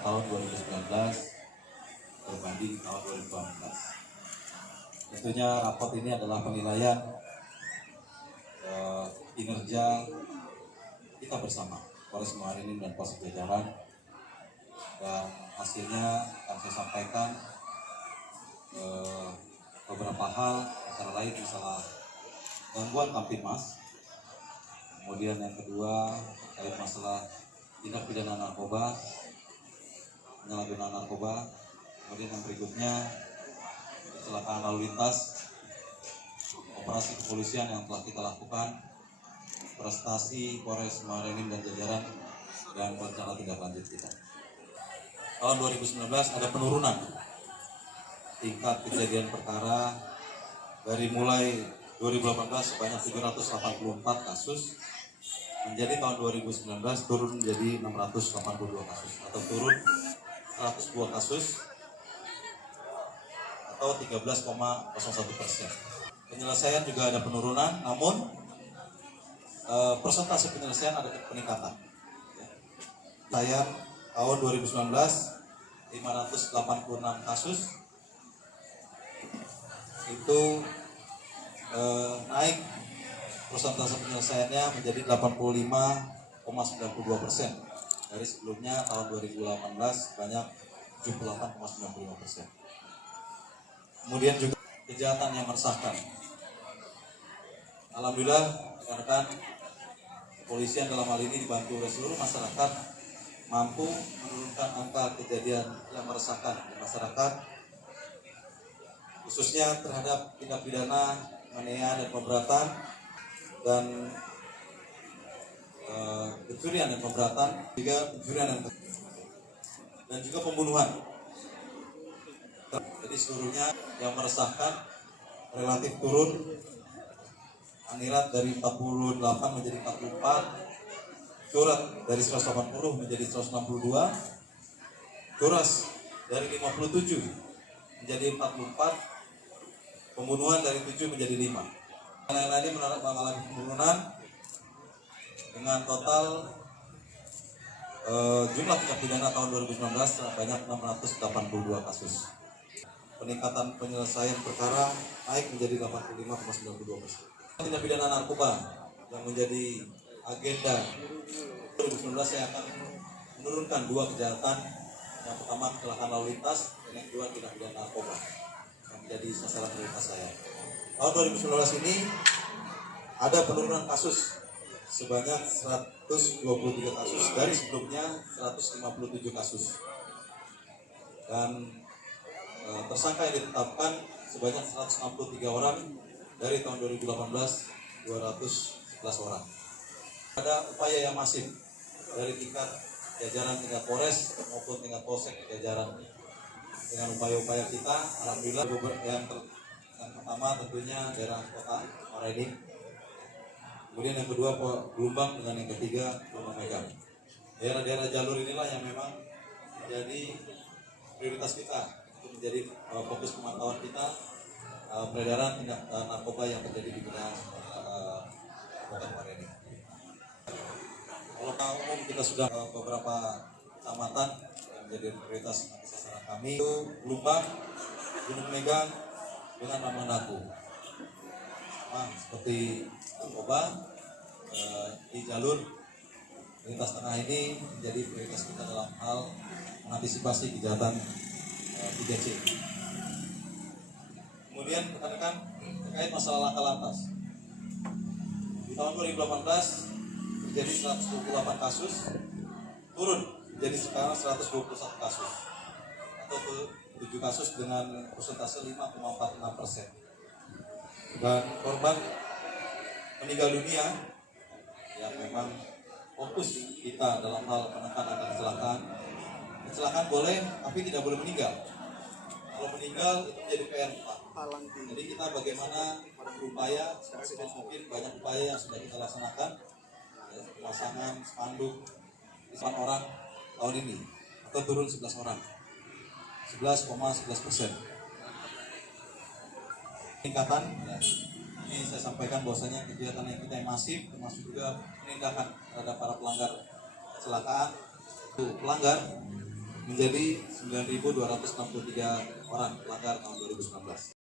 tahun 2019 berbanding tahun 2018. Tentunya raport ini adalah penilaian kinerja kita bersama Polres Muarani dan Polsek Jajaran, dan hasilnya akan saya sampaikan beberapa hal, antara lain masalah gangguan Kamtibmas, kemudian yang kedua terkait masalah tindak pidana narkoba, penyalahgunaan narkoba, kemudian yang berikutnya kecelakaan lalu lintas, operasi kepolisian yang telah kita lakukan, prestasi Polres Muarani dan Jajaran, dan rencana tindak lanjut kita. Tahun 2019 ada penurunan tingkat kejadian perkara dari mulai 2018 sebanyak 784 kasus menjadi tahun 2019 turun menjadi 682 kasus atau turun 102 kasus atau 13,01%. Penyelesaian juga ada penurunan, namun persentase penyelesaian ada peningkatan. Saya tahun 2019 586 kasus itu naik persentase penyelesaiannya menjadi 85,92%. Dari sebelumnya tahun 2018 banyak 78,95%. Kemudian juga kejahatan yang meresahkan. Alhamdulillah rekan-rekan kepolisian dalam hal ini dibantu oleh seluruh masyarakat mampu menurunkan angka kejadian yang meresahkan di masyarakat, khususnya terhadap tindak pidana penganiayaan dan pemberatan dan pencurian dan pemberatan, juga pencurian dan juga pembunuhan. Jadi seluruhnya yang meresahkan relatif turun, Anirat dari 48 menjadi 44, curat dari 180 menjadi 162, curas dari 57 menjadi 44, pembunuhan dari 7 menjadi 5. Lain-lain mengalami penurunan dengan total jumlah tindak pidana tahun 2019 banyak 682 kasus. Peningkatan penyelesaian perkara naik menjadi 85,92%. Tindak pidana narkoba yang menjadi agenda 2019, saya akan menurunkan 2 kejahatan. Yang pertama kecelakaan lalu lintas, dan yang kedua tindak pidana narkoba yang menjadi sasaran prioritas saya. Tahun 2019 ini ada penurunan kasus sebanyak 123 kasus dari sebelumnya 157 kasus, dan tersangka yang ditetapkan sebanyak 163 orang dari tahun 2018 211 orang. Ada upaya yang masif dari tingkat jajaran tingkat Polres maupun tingkat Polsek Jajaran. Dengan upaya-upaya kita, alhamdulillah yang pertama tentunya daerah kota Muarani, kemudian yang kedua Jombang, dengan yang ketiga Gunung Megang. Daerah-daerah jalur inilah yang memang menjadi prioritas kita, untuk menjadi fokus pemantauan kita peredaran tindak narkoba yang terjadi di wilayah Kota Muarani. Kalau umum kita sudah beberapa kecamatan yang menjadi prioritas sasaran kami, itu Jombang, Gunung Megang, dengan Mamanaku. Seperti narkoba di jalur lintas tengah ini menjadi prioritas kita dalam hal mengantisipasi kejahatan 3C. Kemudian rekan-rekan terkait masalah laka lantas. Di tahun 2018 terjadi 128 kasus, turun menjadi sekarang 121 kasus atau 7 kasus dengan persentase 5,46%. Dan korban meninggal dunia yang memang fokus kita dalam hal menekan angka kecelakaan. Kecelakaan boleh, tapi tidak boleh meninggal. Kalau meninggal itu menjadi PR. Jadi kita bagaimana berupaya, mungkin banyak upaya yang sudah kita laksanakan, pemasangan spanduk 8 orang tahun ini atau turun 11 orang, 11,11%. Peningkatan, ya, ini saya sampaikan bahwasanya kegiatan yang kita yang masif, termasuk juga penindakan terhadap para pelanggar kecelakaan. Pelanggar menjadi 9.263 orang pelanggar tahun 2019.